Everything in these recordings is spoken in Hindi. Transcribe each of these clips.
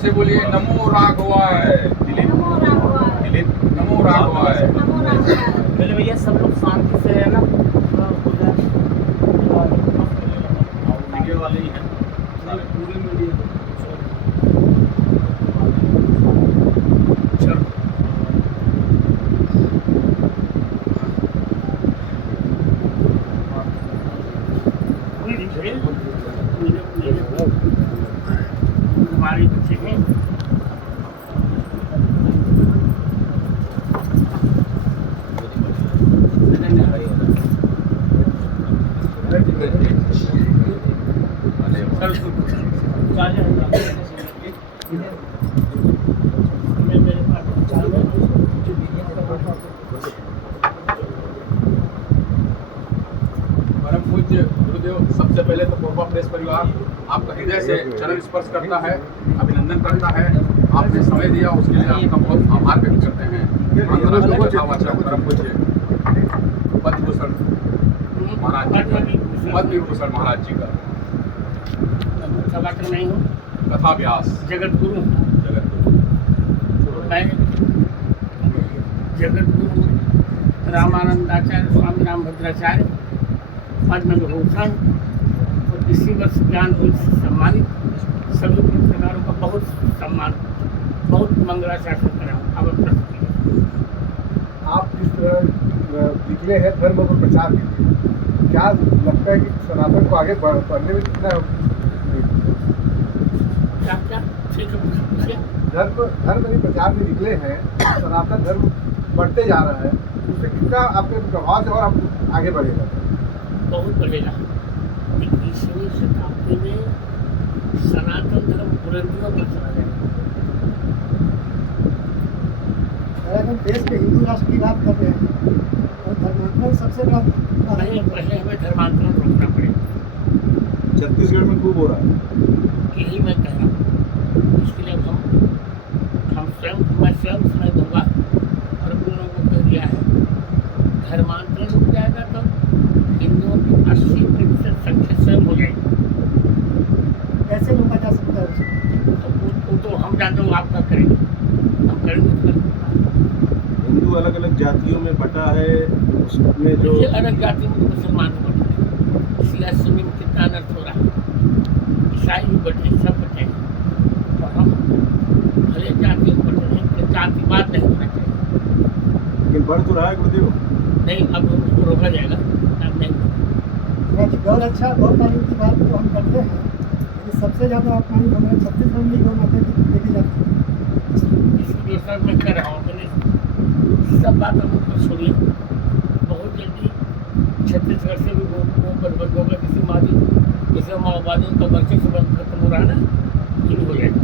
से बोलिए नमो राघवाय। दिलीप नमो राघवाय। दिलीप नमो राघवाय। नमो राघवाय। पहले भैया सब लोग शांति से है ना, मीडिया वाले ही हैं सारे। पूरे मीडिया चलो हमारे बच्चे हैं। परम पूज्य गुरुदेव, सबसे पहले तो कोरबा प्रेस परिवार आपका हृदय से चरण स्पर्श करता है, अभिनंदन करता है। आपने समय दिया उसके लिए आपका बहुत आभार व्यक्त करते हैं। परम पूज्य पद्मभूषण महाराज जी का, पद्मभूषण महाराज जी का नहीं हूँ, कथा व्यास जगत गुरु जगत गुरु। मैं जगत गुरु रामानंदाचार्य स्वामी रामभद्राचार्य पद्म विभूषण और इसी वर्ष ज्ञान पीठ से सम्मानित सभी पत्रकारों का बहुत सम्मान, बहुत मंगलाचरण करा हूँ। अब आप जिस तरह निकले हैं धर्म और प्रचार के लिए, क्या लगता है कि सनातन को आगे बढ़ने में कितना क्या क्या ठीक है, धर्म नहीं प्रचार में निकले हैं, सनातन धर्म बढ़ते जा रहा है, उससे कितना आपके प्रभाव से और आप आगे बढ़ेगा? बहुत बढ़ेगा। 21वीं शताब्दी में सनातन धर्म बुलंदियों पर चला जाएगा। हम देश के हिंदू राष्ट्र की बात कर रहे हैं और धर्मांतरण सबसे बड़ा नहीं, पहले हमें धर्मांतरण रोकना पड़ेगा। छत्तीसगढ़ में खूब हो रहा है। यही मैं कह रहा हूँ। इसके लिए मैं स्वयं समय दूंगा और उन लोगों को कह दिया है, धर्मांतरण रुक जाएगा तो हिंदुओं की 80% संख्या स्वयं हो जाएगी। कैसे रोका जा सकता है उसको? वो तो हम जानते हो आपका करेंगे, हम करेंगे। हिंदू अलग अलग जातियों में बटा है, उसमें जो ये अलग जाति में तो मुसलमान भी बटे हैं। सिया सुन्नी में कितना अनर्थ हो रहा है। ईसाई भी बटे, सब बटे हैं और हम हर एक जाति में बटे हैं। जातिवाद नहीं होना चाहिए। लेकिन बढ़ तो रहा है गुरुदेव। नहीं, अब उसको रोका जाएगा, अब नहीं। गौ रक्षा गौ पालन की बात तो हम करते हैं, लेकिन सबसे ज़्यादा अपमानित हमारे छत्तीसगढ़ में गौ माता की देखी जाती है। इसलिए सर मैं कह रहा हूँ, मैंने सब बात हम लोग छोड़िए। बहुत जल्दी छत्तीसगढ़ से भी वो बर्बाद होगा। किसी मादी जैसे माओवादियों का वर्चस्व बंद खत्म हो रहा है ना, ये भी हो जाएगा।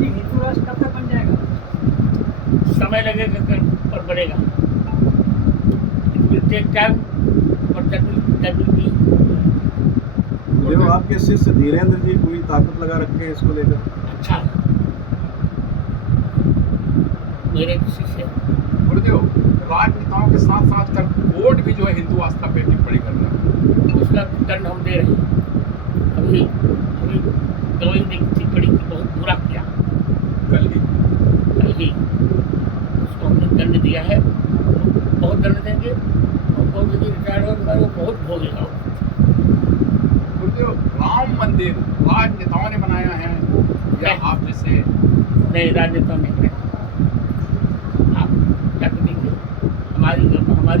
हिंदू राष्ट्र कब तक बन जाएगा? समय लगेगा पर बढ़ेगा। टेक टाइम और गुरुदेव, आपके शिष्य धीरेन्द्र जी पूरी ताकत लगा रखे हैं इसको लेकर। अच्छा मेरे शिष्य गुरुदेव, राजनेताओं के साथ साथ कर कोर्ट भी जो है हिंदू आस्था पे टिप्पणी कर रहा है। उसका दंड हम दे रहे हैं। अभी गवई ने टिप्पणी की, बहुत बुरा किया। कल ही उसको हमने दंड दिया है, बहुत दंड देंगे और बहुत जल्दी रिटायर्ड होगा, वो बहुत भोगेगा। गुरुदेव, राम मंदिर राजनेताओं ने बनाया है या आप जैसे? नहीं, राजनेता नहीं बनाया। आप क्या करेंगे? हमारी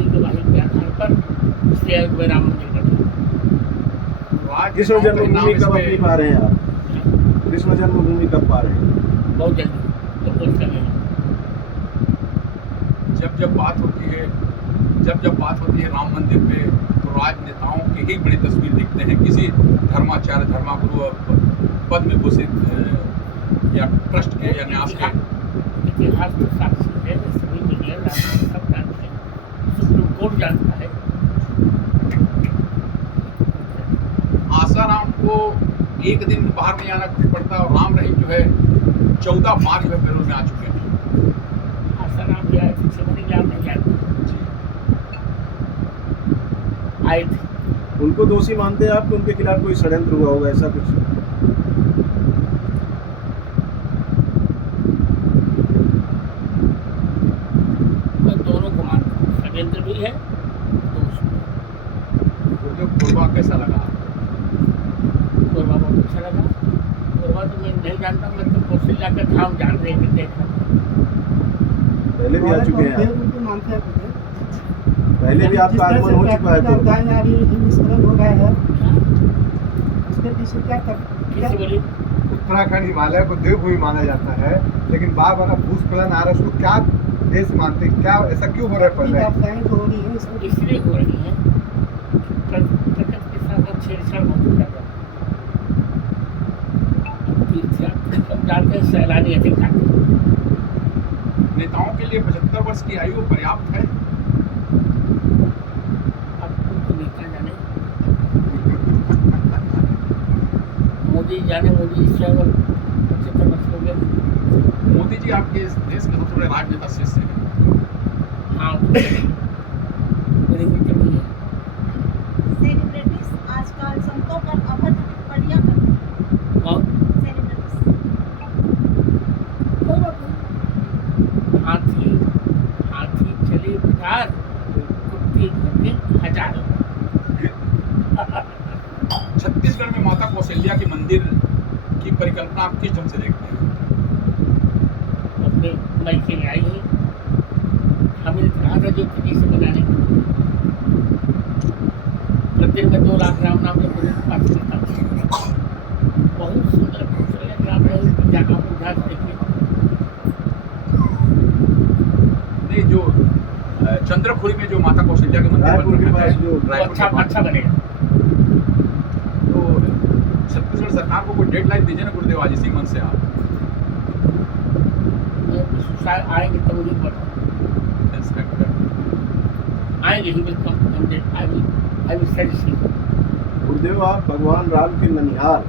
गवाही के आधार पर इसलिए में राम मंदिर बना। कृष्ण जन्मभूमि कब अपनी पा रहे हैं आप? कृष्ण जन्मभूमि कब पा रहे हैं? बहुत जल्दी तो कुछ करेंगे। जब बात होती है राम मंदिर पे, तो राजनेताओं की ही बड़ी तस्वीर दिखते हैं। किसी धर्माचार्य, धर्मगुरु, पद्म विभूषित या ट्रस्ट के या न्यास के इतिहास में साक्षी है। सभी मीडिया सब जानते हैं, सुप्रीम कोर्ट जानता है। आसाराम को एक दिन बाहर नहीं आना पड़ता और राम रहीम जो है 14 बार जो है पैरोल में आ चुके हैं। आसाराम भी आए थे, शिवनी ग्राम नहीं आए थे। उनको दोषी मानते हैं आप कि उनके खिलाफ कोई षड्यंत्र हुआ होगा, ऐसा कुछ? जो कोरबा कैसा लगा? कोरबा बहुत अच्छा लगा। कोरबा तो मैं नहीं जानता, मैं तो कौशल्या का धाम जान रहे थे देखा। पहले भी आ चुके हैं आप? उनके मानते हैं कुछ पहले भी आपका आगमन हो चुका है तो हिंदुस्तान हो गया है, उसके पीछे क्या कर किसी बोली उत्तराखंड हिमालय को देवभूमि माना जाता है, लेकिन बार बार भूस्खलन आ रहा है, उसको क्या देश मानते हैं? क्या ऐसा क्यों हो रहा है? पहले आपदाएं जो हो रही है इसमें इसलिए हो रही है प्रकृति के साथ छेड़छाड़ बहुत ज्यादा। तीर्थयात्री कम जाते हैं, सैलानी अधिक जाते हैं। नेताओं के लिए 75 वर्ष की आयु पर्याप्त है? अब उनको नेता जाने, मोदी जाने, मोदी इस अगर 75 वर्ष हो गए। मोदी जी आपके इस देश के सबसे बड़े राजनेता शिष्य हैं। हाँ मेरे मित्र भी है। सेलिब्रिटीज आजकल संतों पर अभद्र टिप्पणियां करते हैं। और सेलिब्रिटीज कोई बात नहीं। हाथी चले बाजार, कुत्ते ढूंढे हजारों। छत्तीसगढ़ में माता कौशल्या के मंदिर की परिकल्पना आप किस ढंग से देखते हैं? अपने मायके में आई है, हमने कहा था जो किसी से बनाने के लिए प्रतिदिन में 2 लाख राम नाम जब मुझे पास करता था। बहुत सुंदर खूबसूरत राम है, जहाँ आप उठा के देखिए। नहीं, जो चंद्रखुरी में जो माता कौशल्या के मंदिर रायपुर के बन रहा पास है, जो रायपुर के पास, अच्छा बनेगा। तो छत्तीसगढ़ सरकार को कोई डेडलाइन दीजिए ना गुरुदेव, आज इसी मन से आप शायद आएंगे तो मुझे बताओ, इंस्पेक्टर आएंगे ही बिल्कुल। आई विल सेंड गुरुदेव, आप भगवान राम के ननिहाल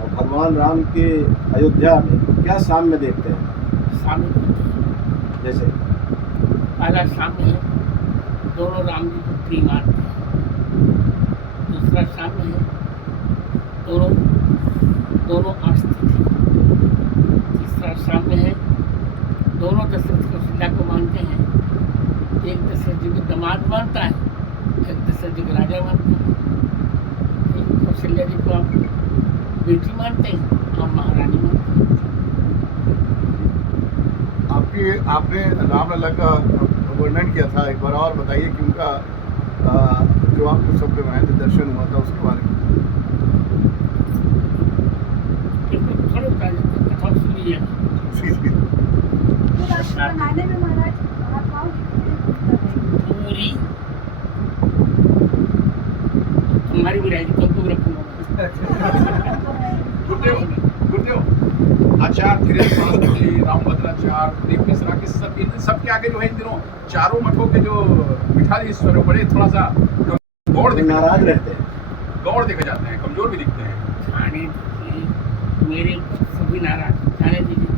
और भगवान राम के अयोध्या में क्या साम्य देखते हैं? सामने जैसे पहला सामने है, दोनों राम जी को प्रिय मानते हैं। दूसरा सामने है, दोनों आस्तिक हैं। तीसरा सामने है, दोनों दशरथ कौशल्या को मानते हैं। एक दशरथ जी को दामाद मानता है, एक दशरथ जी को राजा मानता है। एक कौशल्या जी को आप बेटी मानते हैं, आप महारानी मानते हैं। आपने रामलला का वर्णन किया था, एक बार और बताइए कि उनका जो आपको सत्य महेंद्र दर्शन हुआ था उसके बारे में। थोड़े बता देते, कथा सुनिए। बनाने में महाराज महात्माओं की पूरी तुम्हारी भी रहेगी, तुमको भी रखूंगा। गुरुदेव आचार्य धीरेन्द्र रामभद्राचार्य, प्रदीप मिश्रा के सबके आगे जो है इन दिनों चारों मठों के जो पीठाधीश्वर बड़े थोड़ा सा गौड़ दिखे नाराज रहते हैं। गौड़ देखे जाते हैं, कमजोर भी दिखते हैं। जाने दीजिए, मेरे सभी नाराज, जाने दीजिए।